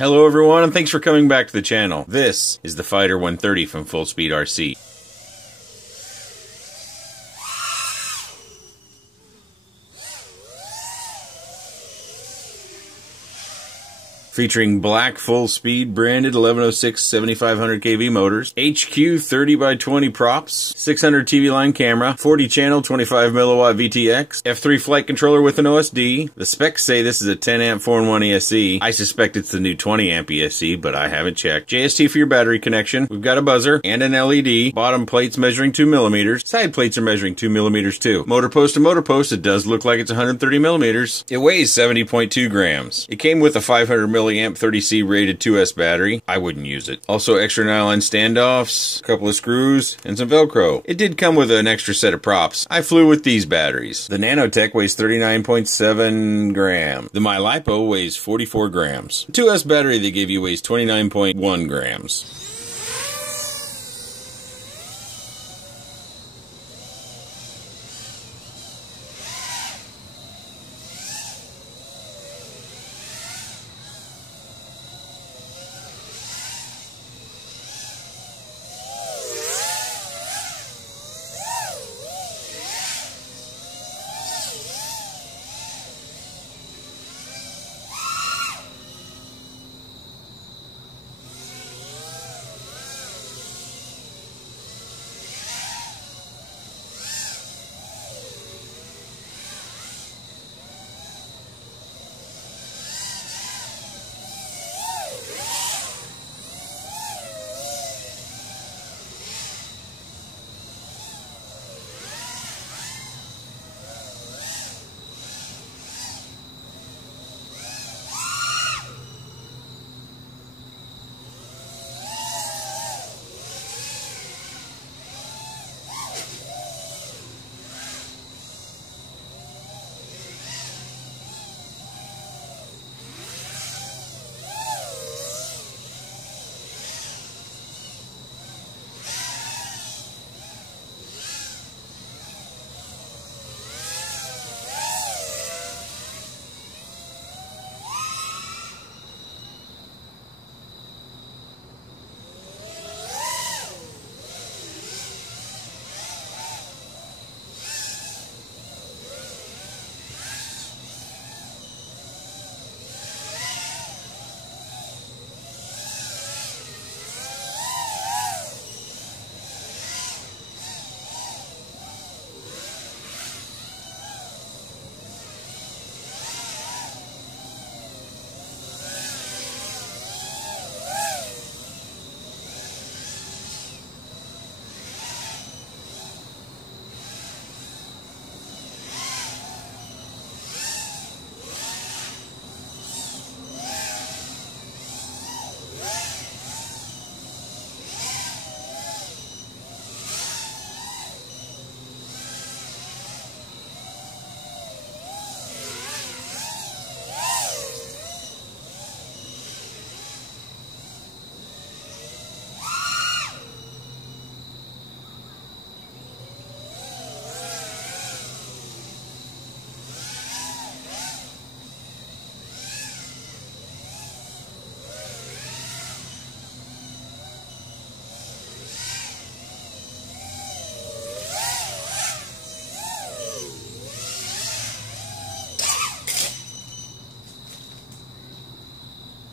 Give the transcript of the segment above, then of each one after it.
Hello everyone, and thanks for coming back to the channel. This is the Fighter 130 from FullSpeedRC. Featuring black full-speed branded 1106 7500 kV motors, HQ 30x20 props, 600 TV line camera, 40 channel 25 milliwatt VTX, F3 flight controller with an OSD. The specs say this is a 10 amp 4-in-1 ESC. I suspect it's the new 20 amp ESC, but I haven't checked. JST for your battery connection. We've got a buzzer and an LED. Bottom plates measuring 2 millimeters. Side plates are measuring 2 millimeters too. Motor post to motor post, it does look like it's 130 millimeters. It weighs 70.2 grams. It came with a 500 milliamp 30C rated 2S battery. I wouldn't use it. Also extra nylon standoffs, a couple of screws, and some Velcro. It did come with an extra set of props. I flew with these batteries. The Nanotech weighs 39.7 grams. The MyLipo weighs 44 grams. The 2S battery they gave you weighs 29.1 grams.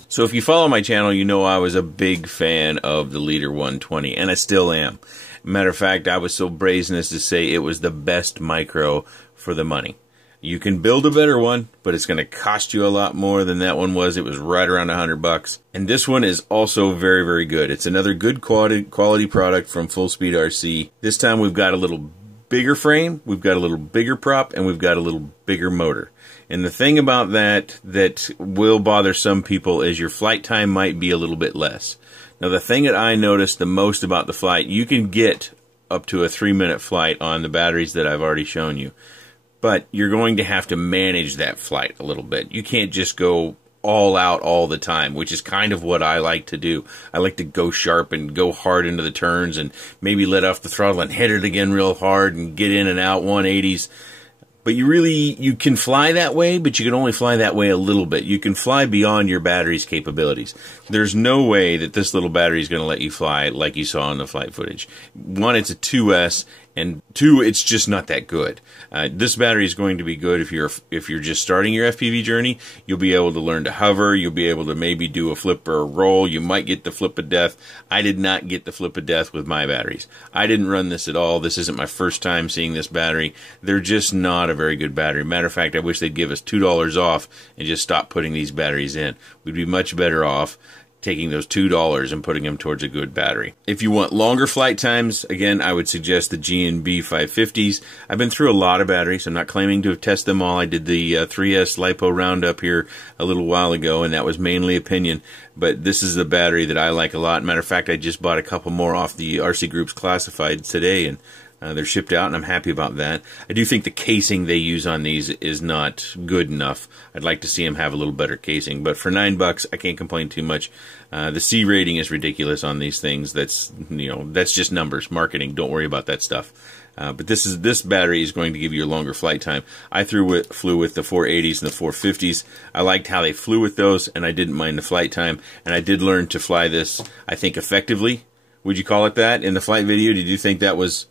So if you follow my channel, you know I was a big fan of the Leader 120, and I still am. Matter of fact, I was so brazen as to say it was the best micro for the money. You can build a better one, but it's going to cost you a lot more than that one was. It was right around $100. And this one is also very, very good. It's another good quality product from FullSpeedRC. This time we've got a little bigger frame, we've got a little bigger prop, and we've got a little bigger motor. And the thing about that will bother some people is your flight time might be a little bit less. Now the thing that I noticed the most about the flight, you can get up to a 3-minute flight on the batteries that I've already shown you. But you're going to have to manage that flight a little bit. You can't just go all out all the time, which is kind of what I like to do. I like to go sharp and go hard into the turns and maybe let off the throttle and hit it again real hard and get in and out 180s. But you can fly that way, but you can only fly that way a little bit. You can fly beyond your battery's capabilities. There's no way that this little battery is going to let you fly like you saw in the flight footage. One, it's a 2S, and two, it's just not that good. This battery is going to be good if you're just starting your FPV journey. You'll be able to learn to hover. You'll be able to maybe do a flip or a roll. You might get the flip of death. I did not get the flip of death with my batteries. I didn't run this at all. This isn't my first time seeing this battery. They're just not a very good battery. Matter of fact, I wish they'd give us $2 off and just stop putting these batteries in. We'd be much better off taking those $2 and putting them towards a good battery. If you want longer flight times, again, I would suggest the G&B 550s. I've been through a lot of batteries. I'm not claiming to have tested them all. I did the 3S LiPo roundup here a little while ago, and that was mainly opinion. But this is the battery that I like a lot. Matter of fact, I just bought a couple more off the RCGroups Classified today, and they're shipped out, and I'm happy about that. I do think the casing they use on these is not good enough. I'd like to see them have a little better casing, but for $9, I can't complain too much. The C rating is ridiculous on these things. That's just numbers, marketing. Don't worry about that stuff. But this battery is going to give you a longer flight time. I flew with the 480s and the 450s. I liked how they flew with those, and I didn't mind the flight time. And I did learn to fly this, I think, effectively. Would you call it that in the flight video? Did you think that was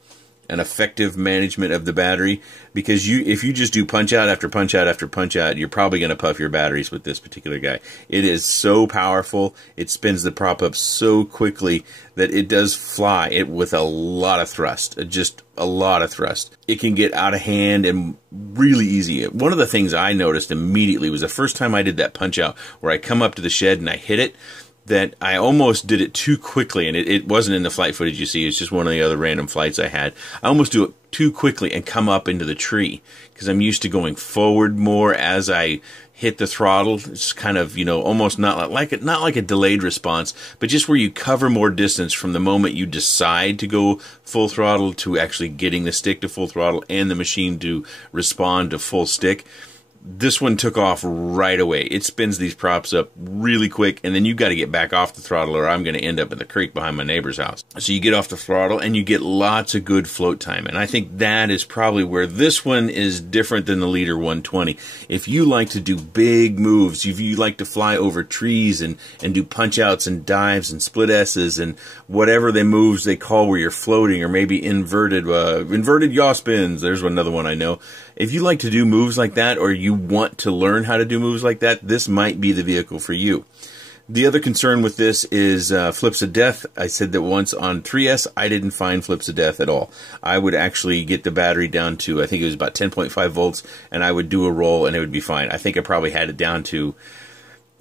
an effective management of the battery? Because if you just do punch out after punch out after punch out, you're probably going to puff your batteries with this particular guy. It is so powerful. It spins the prop up so quickly that it does fly it with a lot of thrust, just a lot of thrust. It can get out of hand and really easy. One of the things I noticed immediately was the first time I did that punch out where I come up to the shed and I hit it, that I almost did it too quickly, and it wasn't in the flight footage you see. It's just one of the other random flights I had. I almost do it too quickly and come up into the tree because I'm used to going forward more as I hit the throttle. It's kind of, almost not like a delayed response, but just where you cover more distance from the moment you decide to go full throttle to actually getting the stick to full throttle and the machine to respond to full stick. This one took off right away. It spins these props up really quick, and then you've got to get back off the throttle or I'm going to end up in the creek behind my neighbor's house. So you get off the throttle and you get lots of good float time. And I think that is probably where this one is different than the Leader 120. If you like to do big moves, if you like to fly over trees and do punch outs and dives and split S's and whatever the moves they call where you're floating, or maybe inverted yaw spins. There's another one I know. If you like to do moves like that, or you want to learn how to do moves like that, this might be the vehicle for you. The other concern with this is flips of death. I said that once on 3S, I didn't find flips of death at all. I would actually get the battery down to, I think it was about 10.5 volts, and I would do a roll and it would be fine. I think I probably had it down to,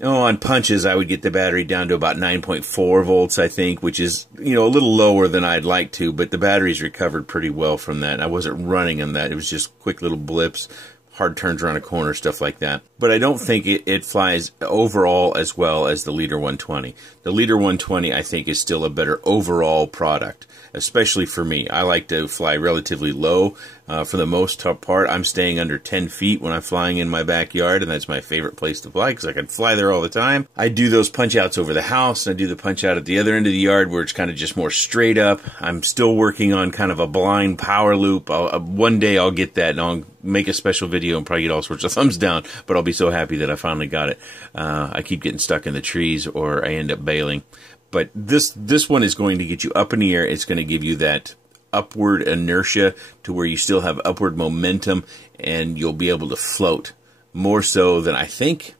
on punches, I would get the battery down to about 9.4 volts, I think, which is, a little lower than I'd like to, but the batteries recovered pretty well from that. I wasn't running on that. It was just quick little blips, hard turns around a corner, stuff like that. But I don't think it flies overall as well as the Leader 120. The Leader 120, I think, is still a better overall product, especially for me. I like to fly relatively low. For the most part, I'm staying under 10 feet when I'm flying in my backyard, and that's my favorite place to fly because I can fly there all the time. I do those punch outs over the house, and I do the punch out at the other end of the yard where it's kind of just more straight up. I'm still working on kind of a blind power loop. One day I'll get that, and I'll make a special video and probably get all sorts of thumbs down, but I'll be so happy that I finally got it. I keep getting stuck in the trees or I end up bailing. But this one is going to get you up in the air. It's going to give you that upward inertia to where you still have upward momentum, and you'll be able to float more so than I think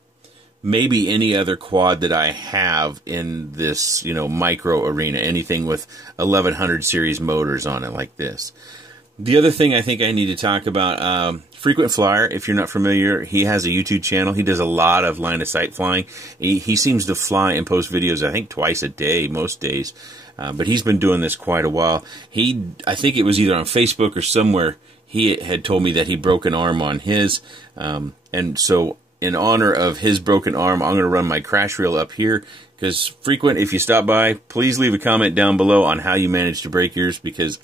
maybe any other quad that I have in this, micro arena, anything with 1100 series motors on it like this. The other thing I think I need to talk about, Frequent Flyer, if you're not familiar, he has a YouTube channel. He does a lot of line of sight flying. He seems to fly and post videos, I think, twice a day, most days. But he's been doing this quite a while. I think it was either on Facebook or somewhere, he had told me that he broke an arm on his. And so in honor of his broken arm, I'm going to run my crash reel up here. Because Frequent, if you stop by, please leave a comment down below on how you managed to break yours, because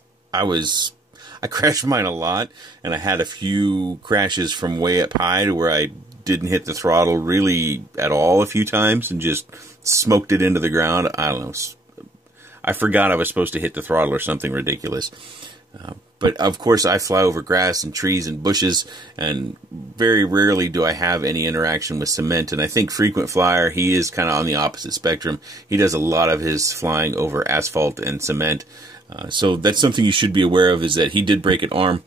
I crashed mine a lot, and I had a few crashes from way up high to where I didn't hit the throttle really at all a few times and just smoked it into the ground. I don't know. I forgot I was supposed to hit the throttle or something ridiculous. But of course, I fly over grass and trees and bushes, and very rarely do I have any interaction with cement. And I think Frequent Flyer, he is kind of on the opposite spectrum. He does a lot of his flying over asphalt and cement. So that's something you should be aware of, is that he did break an arm.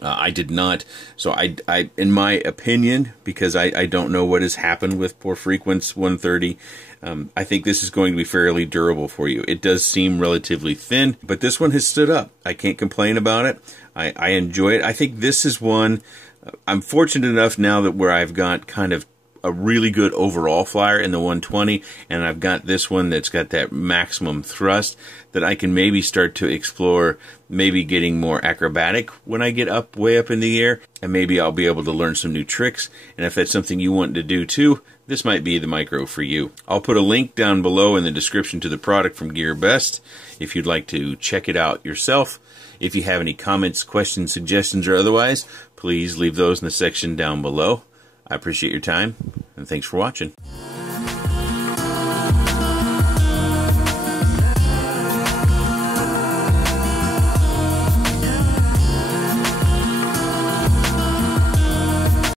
I did not. So I, in my opinion, because I don't know what has happened with poor Frequent's 130, I think this is going to be fairly durable for you. It does seem relatively thin, but this one has stood up. I can't complain about it. I enjoy it. I think this is one, I'm fortunate enough now that where I've got kind of a really good overall flyer in the 120, and I've got this one that's got that maximum thrust, that I can maybe start to explore maybe getting more acrobatic when I get up way up in the air, and maybe I'll be able to learn some new tricks. And if that's something you want to do too, this might be the micro for you. I'll put a link down below in the description to the product from GearBest if you'd like to check it out yourself. If you have any comments, questions, suggestions, or otherwise, please leave those in the section down below. I appreciate your time, and thanks for watching.